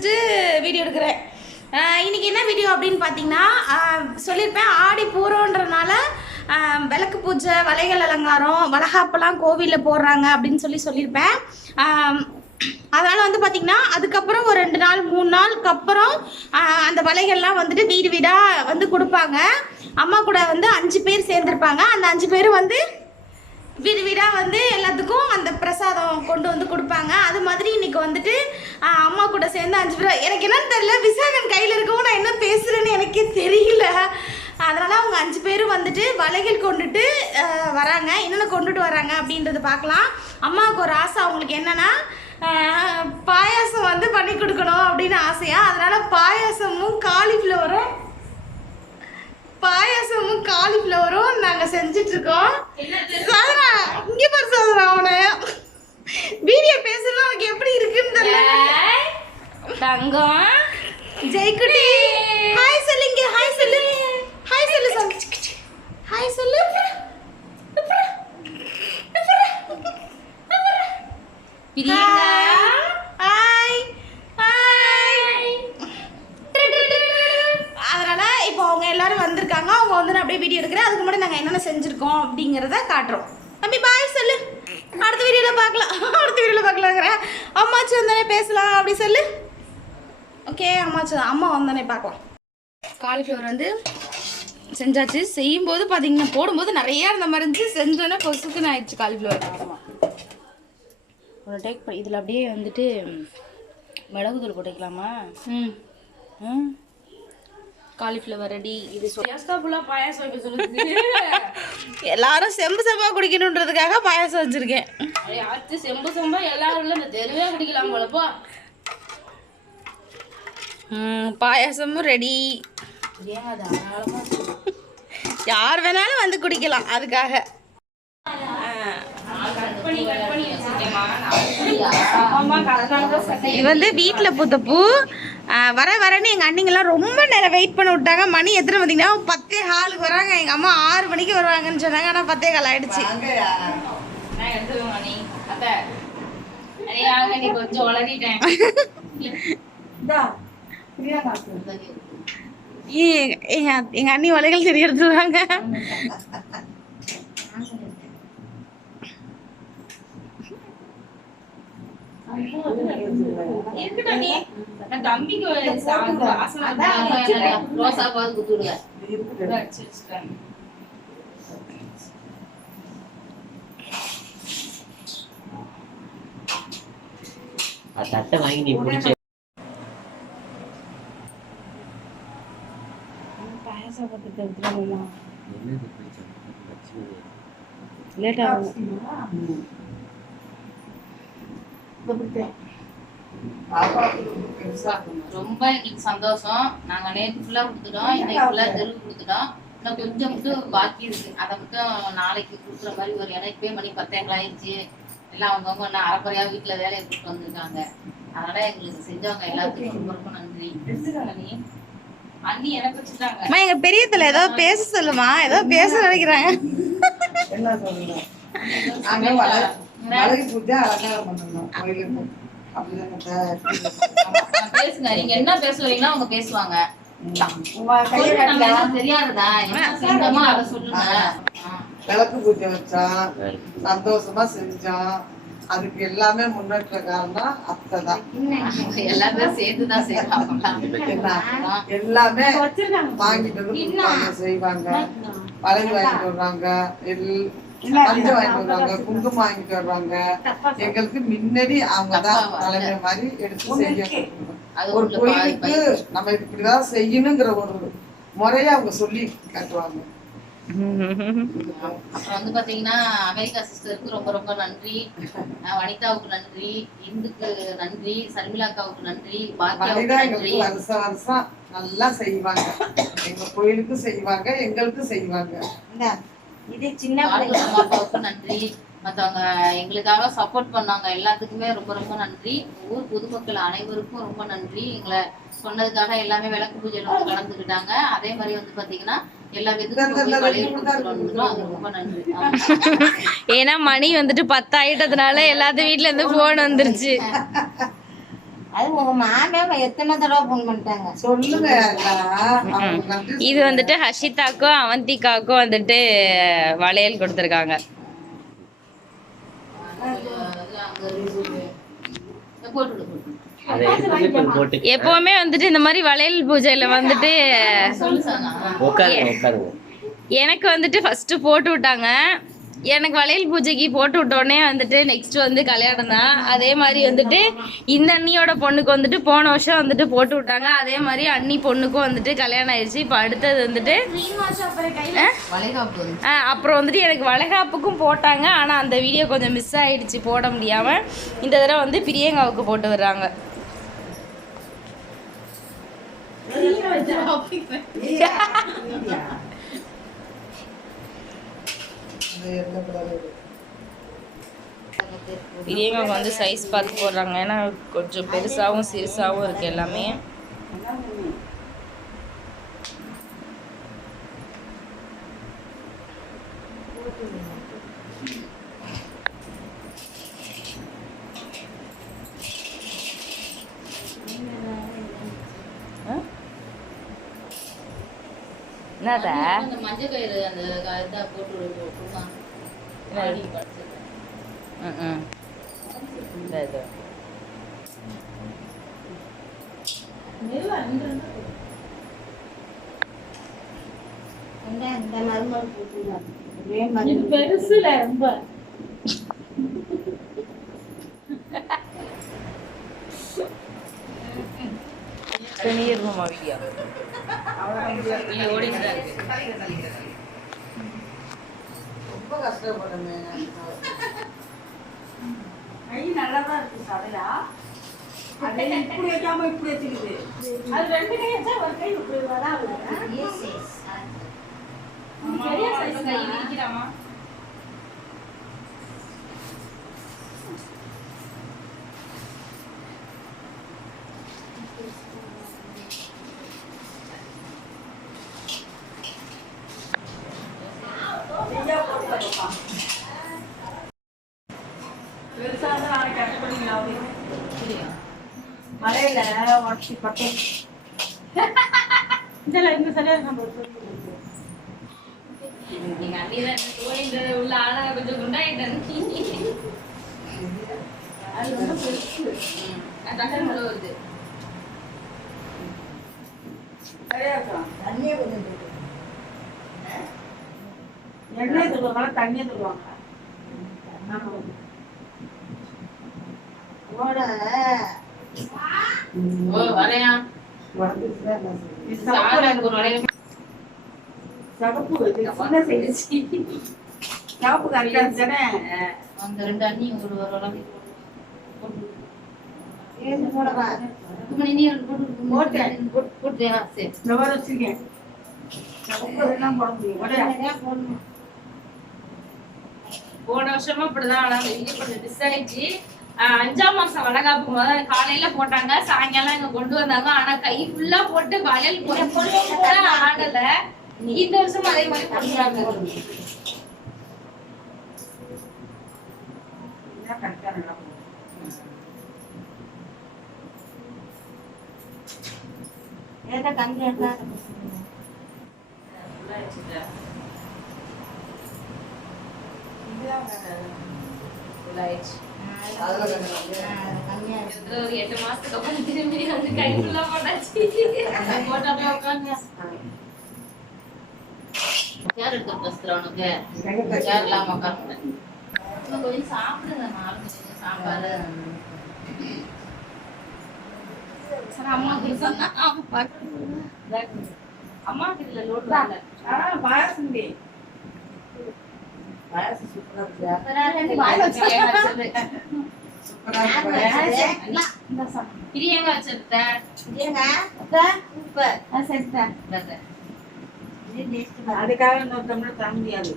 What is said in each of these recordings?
நான் வச்சுட்டு வீடியோ எடுக்கிறேன் இன்றைக்கி என்ன வீடியோ அப்படின்னு பார்த்தீங்கன்னா சொல்லியிருப்பேன் ஆடி பூரோன்றனால விளக்கு பூஜை வளைகள் அலங்காரம் வளகாப்பெல்லாம் கோவிலில் போடுறாங்க அப்படின்னு சொல்லி சொல்லியிருப்பேன். அதனால் வந்து பார்த்திங்கன்னா அதுக்கப்புறம் ஒரு ரெண்டு நாள் மூணு நாளுக்கு அப்புறம் அந்த வலைகள்லாம் வந்துட்டு வீடு வீடாக வந்து கொடுப்பாங்க. அம்மா கூட வந்து அஞ்சு பேர் சேர்ந்துருப்பாங்க. அந்த அஞ்சு பேர் வந்து வீடு வீடாக வந்து எல்லாத்துக்கும் அந்த பிரசாதம் கொண்டு வந்து கொடுப்பாங்க. அது மாதிரி இன்னைக்கு வந்துட்டு அம்மா கூட சேர்ந்து அஞ்சு பேர். எனக்கு என்னன்னு தெரியல விசாகன் கையில் இருக்கவும் நான் என்ன பேசுகிறேன்னு எனக்கே தெரியல. அதனால் அவங்க அஞ்சு பேரும் வந்துட்டு வலைகள் கொண்டுட்டு வராங்க. என்னென்ன கொண்டுட்டு வராங்க அப்படின்றத பார்க்கலாம். அம்மாவுக்கு ஒரு ஆசை. அவங்களுக்கு என்னென்னா பாயாசம் வந்து பண்ணி கொடுக்கணும் அப்படின்னு ஆசையாக அதனால் பாயாசமும் காலிஃப்ளவரும் பாயாசமும் காலிஃப்ளவரும் நாங்க செஞ்சுட்டு இருக்கோம் சாதனா இங்க பாரு சாதனா அவனை. வீடியோ பேசுறது அவனுக்கு எப்படி இருக்குன்னு தெரியல. தங்கம். ஜெய்குட்டி ஹாய் சொல்லுங்க ஹாய் சொல்லு. ஹாய் சொல்லு சொல்லு ஹாய் சொல்லு ஹாய் ஹாய் அதனால இப்போ அவங்க எல்லாரும் வந்திருக்காங்க அவங்க வந்து நான் அப்படியே வீடியோ எடுக்கிறேன் அதுக்கு முன்னாடி நாங்கள் என்னென்ன செஞ்சுருக்கோம் அப்படிங்கிறத காட்டுறோம் தம்பி பாய் சொல்லு அடுத்த வீடியோவில் பார்க்கலாம் அடுத்த வீடியோவில் பார்க்கலாங்கிறேன் அம்மாச்சி வந்தானே பேசலாம் அப்படி சொல்லு ஓகே அம்மாச்சி வந்தானே பார்க்கலாம். காலிஃப்ளவர் வந்து செஞ்சாச்சு. செய்யும்போது பார்த்தீங்கன்னா போடும்போது நிறையா இருந்த மாதிரி இருந்துச்சு. செஞ்சோன்னே பொசுக்குன்னு ஆயிடுச்சு காலிஃப்ளவர் ஒரு டேக் இதில் அப்படியே வந்துட்டு மிளகுத்தூள் போட்டுக்கலாமா? ம். ம். காலிஃப்ளவர் ரெடி இது பாயாசம் வைக்க சொல்லுது. எல்லாரும் செம்பு செம்பா குடிக்கணுன்றதுக்காக பாயாசம் வச்சிருக்கேன். செம்பு செம்பா எல்லாரும் இந்த தெருவே குடிக்கலாம் போலப்போ. பாயாசமும் ரெடி யார் வேணாலும் வந்து குடிக்கலாம் அதுக்காக. இது வந்து வீட்டில் பூத்த பூ. வர வரன்னு எங்கள் அண்ணிங்கெல்லாம் ரொம்ப நேரம் வெயிட் பண்ண விட்டாங்க. மணி எத்தனை பார்த்தீங்கன்னா பத்தே ஹாலுக்கு வராங்க. எங்கள் அம்மா ஆறு மணிக்கு வருவாங்கன்னு சொன்னாங்க. ஆனால் பத்தே கால் ஆயிடுச்சு. கொஞ்சம் எங்கள் அண்ணி வலைகள் தெரிய எடுத்துருவாங்க. ரோசா பாது குத்துடுங்க தட்டை வாங்கி நீ பிடிச்ச பிடிச்ச வச்சு? லேட் ஆகும் ரொம்ப எங்களுக்கு சந்தோஷம். நாங்க நேற்று ஃபுல்லா கொடுத்துட்டோம். இன்னைக்கு ஃபுல்லா தெருவு கொடுத்துட்டோம். இன்னும் கொஞ்சம் மட்டும் பாக்கி இருக்கு. அதை மட்டும் நாளைக்கு கொடுக்குற மாதிரி ஒரு இடம் இப்பயே மணி பத்தேங்கள் ஆயிடுச்சு. எல்லாம் அவங்கவுங்க இன்னும் அரைக்குறையா வீட்டுல வேலையை போட்டு வந்திருக்காங்க. அதனால எங்களுக்கு செஞ்சவங்க எல்லாத்துக்கும் ரொம்ப ரொம்ப நன்றி. அம்மா எங்கள் பெரியத்துல ஏதோ பேச சொல்லுமா? ஏதோ பேச நினைக்கிறாங்க. பேசுங்க. நீங்க என்ன பேசுவீங்கன்னா அவங்க பேசுவாங்க. தெரியாததா அதை சொல்லுங்க. விளக்கு பூஜை வச்சோம் சந்தோஷமா செஞ்சோம் அதுக்கு எல்லாமே முன்னேற்ற காரணம் அத்தை தான். எல்லா பேரும் சேர்த்துதான் செய்யறாங்க என்ன எல்லாமே வாங்கிட்டு வந்து செய்வாங்க. வளையல் வாங்கிட்டு வருவாங்க. எல் மஞ்சள் வாங்கிட்டு வருவாங்க. குங்குமம் வாங்கிட்டு வருவாங்க. எங்களுக்கு முன்னாடி அவங்க தான் தலைமை மாதிரி எடுத்து செய்ய ஒரு கோயிலுக்கு நம்ம இப்படிதான் செய்யணுங்கிற ஒரு முறையை அவங்க சொல்லி காட்டுவாங்க. அப்புறம் வந்து பாத்தீங்கன்னா அமெரிக்கா சிஸ்டருக்கு ரொம்ப ரொம்ப நன்றி. வனிதாவுக்கு நன்றி இந்துக்கு நன்றி சர்மிளாக்காவுக்கு நன்றி நன்றி எங்களுக்கு வருஷம் வருஷம் நல்லா செய்வாங்க. எங்க கோயிலுக்கும் செய்வாங்க எங்களுக்கும் செய்வாங்க. ஆளுநர் அம்மா அப்பாவுக்கு நன்றி. மத்தவங்க எங்களுக்காக சப்போர்ட் பண்ணாங்க எல்லாத்துக்குமே ரொம்ப ரொம்ப நன்றி. ஊர் பொதுமக்கள் அனைவருக்கும் ரொம்ப நன்றி. எங்களை சொன்னதுக்காக எல்லாமே விளக்கு பூஜையில வந்து கலந்துக்கிட்டாங்க. அதே மாதிரி வந்து பாத்தீங்கன்னா ஏன்னா மணி வந்துட்டு பத்தாயிட்டதுனால எல்லாத்து வீட்ல இருந்து போன் வந்துருச்சு இது வந்துட்டு ஹஷிதாக்கும் அவந்திகாக்கும் வந்துட்டு வளையல் கொடுத்துருக்காங்க. போட்டு எப்பவுமே வந்துட்டு இந்த மாதிரி வளையல் பூஜையில வந்துட்டு எனக்கு வந்துட்டு ஃபர்ஸ்ட் போட்டு விட்டாங்க. எனக்கு வளையல் பூஜைக்கு போட்டு விட்டோடனே வந்துட்டு நெக்ஸ்ட் வந்து கல்யாணம் தான். அதே மாதிரி வந்துட்டு இந்த அண்ணியோட பொண்ணுக்கு வந்துட்டு போன வருஷம் வந்துட்டு போட்டு விட்டாங்க. அதே மாதிரி அண்ணி பொண்ணுக்கும் வந்துட்டு கல்யாணம் ஆயிடுச்சு இப்போ அடுத்தது வந்துட்டு அப்புறம் வந்துட்டு எனக்கு வளைகாப்புக்கும் போட்டாங்க. ஆனால் அந்த வீடியோ கொஞ்சம் மிஸ் ஆயிடுச்சு போட முடியாமல் இந்த தடவை வந்து பிரியங்காவுக்கு போட்டு வர்றாங்க அது என்ன வந்து சைஸ் பார்த்து போடுறாங்க ஏன்னா கொஞ்சம் பெருசாகவும் சிறுசாகவும் இருக்குது எல்லாமே ஆ? என்னதா? அந்த மஞ்சள் கயிறு அந்த ஓடிட்டு தான் இருக்கு ரொம்ப கஷ்டப்படுமே கை நல்லா தான் இருக்கு சதையா இப்படி வைக்காம இப்படி வச்சுக்குது அது ரெண்டு கை வச்சா ஒரு கை இப்படி வரா எஸ் பெரிய கை விரிக்கிறாமா பெருசா இருந்தா நாளைக்கு கட் பண்ணிக்கலாம் மலையில பட்டு இதெல்லாம் இந்த சரியா நம்ம நீங்க அண்ணிதான் என்ன தோழின்ற உள்ள ஆளா கொஞ்சம் குண்டாயிட்டேன். அது ரொம்ப பெருசு. டக்கர் முளை வருது. சரியா இருக்கும். தண்ணியே கொஞ்சம் போட்டு எண்ணெய் தருவாங்க தண்ணியை தருவாங்க ஓட போன வருஷமா இப்படிதான் ஆனா கொஞ்சம் மிஸ் ஆயிடுச்சு அஞ்சாம் மாசம் வளகாப்பு முதல்ல காலையில போட்டாங்க சாயங்காலம் இங்க கொண்டு வந்தாங்க. ஆனா கை ஃபுல்லா போட்டு வயல் போட்டு ஆடல. இந்த வருஷம் அதே மாதிரி பண்றாங்க இதான் கரெக்டா நடக்கும் ஏதா கம்பி எடுத்தா அதுல ஒரு எட்டு மாசத்துக்கு அப்புறம் திரும்பி வந்து கை ஃபுல்லா போட்டாச்சு அதை சேர் எடுத்து உனக்கு சேர் இல்லாம கொஞ்சம் சாப்பிடுங்க நாலு சாம்பார் லோட் பாயாசம் சூப்பரா. பிரியங்கா சூப்பர் அதுக்காக இன்னொரு தர முடியாது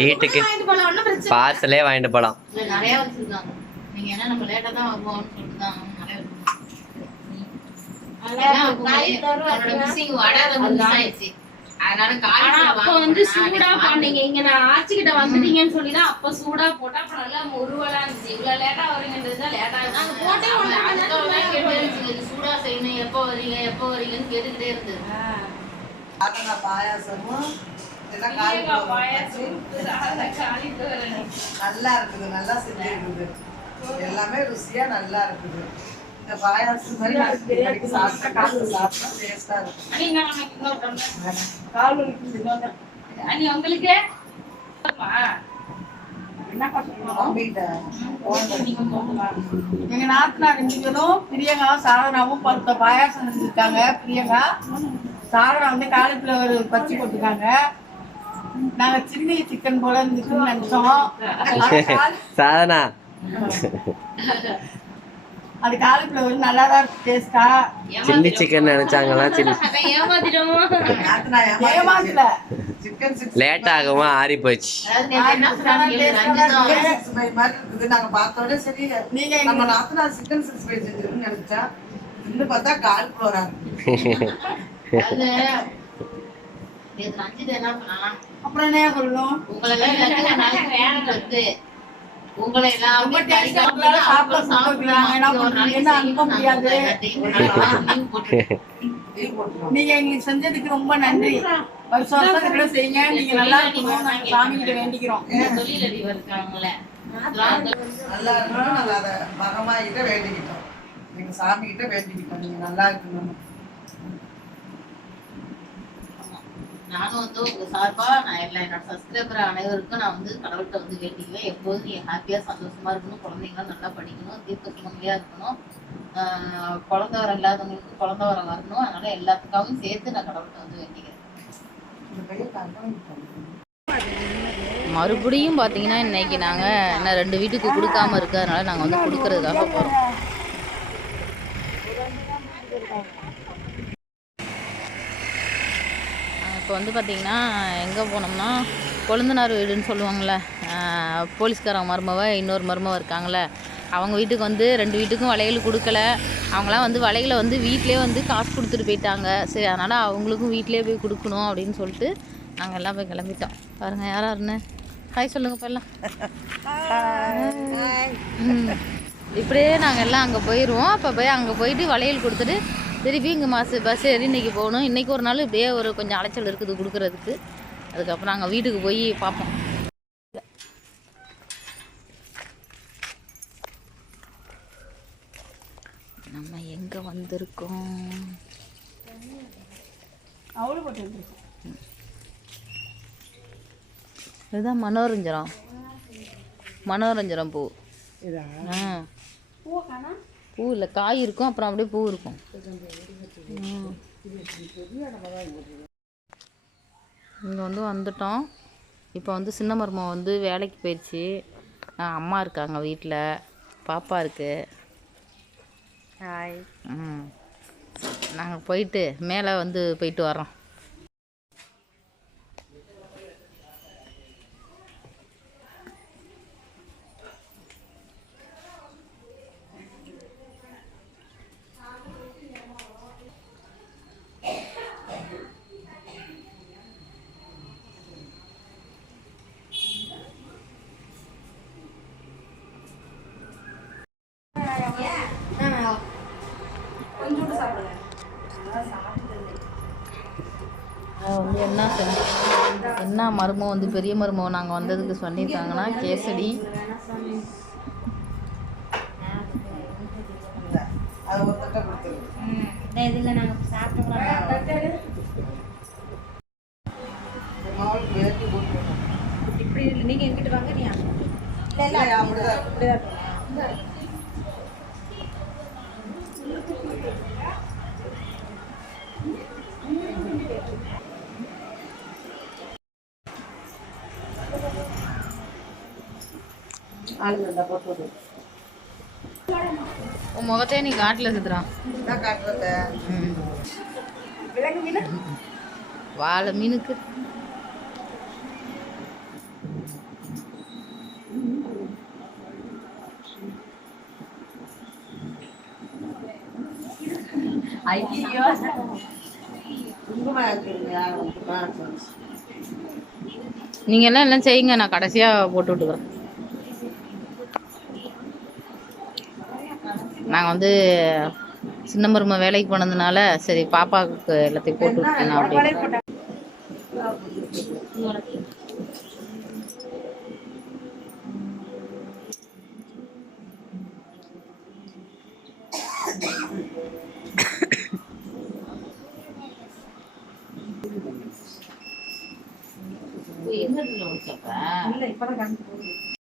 வீட்டுக்கு பார்சலே வாங்கிட்டு போலாம் நிறைய வச்சிருக்காங்க நீங்க என்ன நம்ம லேட்டா தான் வருவோம்னு சொல்லிட்டு தான் நிறைய வச்சிருக்காங்க. வடை வந்து ஆயிடுச்சு. அப்ப வந்து சூடா பண்ணீங்க. இங்க நான் ஆச்சிக்கிட்ட வந்துட்டீங்கன்னு சொல்லி தான் அப்ப சூடா போட்டா அப்புறம் நல்லா முருவலா இருந்துச்சு. இவ்வளவு லேட்டா வருங்கன்றது லேட்டா நாங்க போட்டே சூடா செய்யணும். எப்போ வரீங்க எப்போ வரீங்கன்னு கேட்டுக்கிட்டே இருந்தது. பாயாசமும் நல்லா இருக்குது நல்லா செஞ்சிருக்குது. எல்லாமே ருசியா நல்லா இருக்குது. பாயாசம் மாதிரி நான் இதுவரைக்கும் சாப்பிட்ட காசு சாப்பிட்டா டேஸ்டா நீங்க. அண்ணி உங்களுக்கு? தம்பிகிட்ட எங்க நாத்தனார் ரெண்டுகளும் பிரியங்கா சாதனாவும் பருத்த பாயாசம் செஞ்சிருக்காங்க. பிரியங்கா சாதனா வந்து காலிஃபிளவர் பச்சி போட்டுருக்காங்க. நாங்க சில்லி சிக்கன் போல இருந்துச்சுன்னு நினைச்சோம். காலி- சாதனா அது காலிஃபிளவர் நல்லா தான் இருக்கு டேஸ்டா சில்லி சிக்கன் நினைச்சாங்களா சில்லி ஏமாத்தல லேட் ஆகுமா ஆறி போச்சு. நாங்க பார்த்தோன்னே சரி நீங்க நம்ம எங்க நாத்தனா சிக்கன் சிக்ஸ் ஃபைவ் செஞ்சிருக்குன்னு நினைச்சா இன்னும் பார்த்தா காலிஃப்ளவரா அப்புறம் என்ன சொல்லணும் உங்களை உங்களை எல்லாம் நீங்க எங்களுக்கு செஞ்சதுக்கு ரொம்ப நன்றி. வருஷம் வருஷம் கூட செய்யுங்க. நீங்க நல்லா இருக்கணும் நாங்க சாமி கிட்ட வேண்டிக்கிறோம். நல்லா இருக்கணும். நாங்க அதை மகமாகிட்ட வேண்டிக்கிட்டோம். எங்க சாமி கிட்ட வேண்டிக்கிட்டோம். நீங்க நல்லா இருக்கணும். நானும் வந்து உங்க சார்பா நான் எல்லா என்னோட சப்ஸ்கிரைபர் அனைவருக்கும் நான் வந்து கடவுள்கிட்ட வந்து வேண்டிக்குவேன் எப்போதும் நீ ஹாப்பியா சந்தோஷமா இருக்கணும் குழந்தைங்களும் நல்லா படிக்கணும் தீர்க்க சுமங்கலியா இருக்கணும். குழந்த குழந்தை வரம் இல்லாதவங்களுக்கு குழந்தை வரம் வரணும். அதனால எல்லாத்துக்காகவும் சேர்த்து நான் கடவுள்கிட்ட வந்து வேண்டிக்கிறேன். மறுபடியும் பார்த்தீங்கன்னா இன்னைக்கு நாங்கள் என்ன ரெண்டு வீட்டுக்கு கொடுக்காம இருக்கிறதுனால நாங்கள் வந்து கொடுக்கறதுக்காக போகிறோம் இப்போ வந்து பார்த்தீங்கன்னா எங்கே போனோம்னா கொழுந்தனார் வீடுன்னு சொல்லுவாங்கள்ல போலீஸ்காரங்க மருமவ இன்னொரு மருமவ இருக்காங்கள்ல அவங்க வீட்டுக்கு வந்து ரெண்டு வீட்டுக்கும் வளையல் கொடுக்கல. அவங்களாம் வந்து வளையலை வந்து வீட்டிலே வந்து காசு கொடுத்துட்டு போயிட்டாங்க. சரி அதனால் அவங்களுக்கும் வீட்டிலே போய் கொடுக்கணும் அப்படின்னு சொல்லிட்டு நாங்கள் எல்லாம் போய் கிளம்பிட்டோம். பாருங்கள் யாராருன்னு ஹாய் சொல்லுங்க இப்போ எல்லாம். இப்படியே நாங்கள் எல்லாம் அங்கே போயிடுவோம் அப்போ போய் அங்கே போயிட்டு வளையல் கொடுத்துட்டு திருப்பி இங்கே மாசு பஸ் ஏறி இன்றைக்கி போகணும். இன்றைக்கி ஒரு நாள் இப்படியே ஒரு கொஞ்சம் அலைச்சல் இருக்குது கொடுக்குறதுக்கு. அதுக்கப்புறம் நாங்கள் வீட்டுக்கு போய் பார்ப்போம். நம்ம எங்கே வந்திருக்கோம்? போட்டு. இதுதான் மனோரஞ்சனம். மனோரஞ்சனம் பூ. ஆ. பூ இல்லை காய் இருக்கும் அப்புறம் அப்படியே பூ இருக்கும். இங்கே வந்து வந்துட்டோம். இப்போ வந்து சின்ன மருமக வந்து வேலைக்கு போயிடுச்சு. அம்மா இருக்காங்க வீட்டில் பாப்பா இருக்கு. ஹாய் ம். நாங்கள் போயிட்டு மேலே வந்து போயிட்டு வரோம் அது வந்து என்ன செஞ்சு என்ன மருமம் வந்து பெரிய மருமம் நாங்கள் வந்ததுக்கு சொல்லியிருக்காங்கன்னா கேசடி இப்படி நீங்கள் எங்கிட்ட வாங்க நீ அப்படிதான் இருக்கு. அப்படிதான் இருக்கணும். ஆளுங்க இருந்தா போட்டு விடு. உன் முகத்தையே நீ காட்டில் காட்டுறது. வாழை மீனுக்கு. ஐயோ குங்குமம் வச்சுருங்க நீங்க எல்லாம் எல்லாம் செய்யுங்க நான் கடைசியா போட்டு விட்டுக்கிறேன். நாங்கள் வந்து சின்ன வேலைக்கு போனதுனால சரி பாப்பாவுக்கு எல்லாத்தையும் போட்டு விட்டேன் அப்படின்னு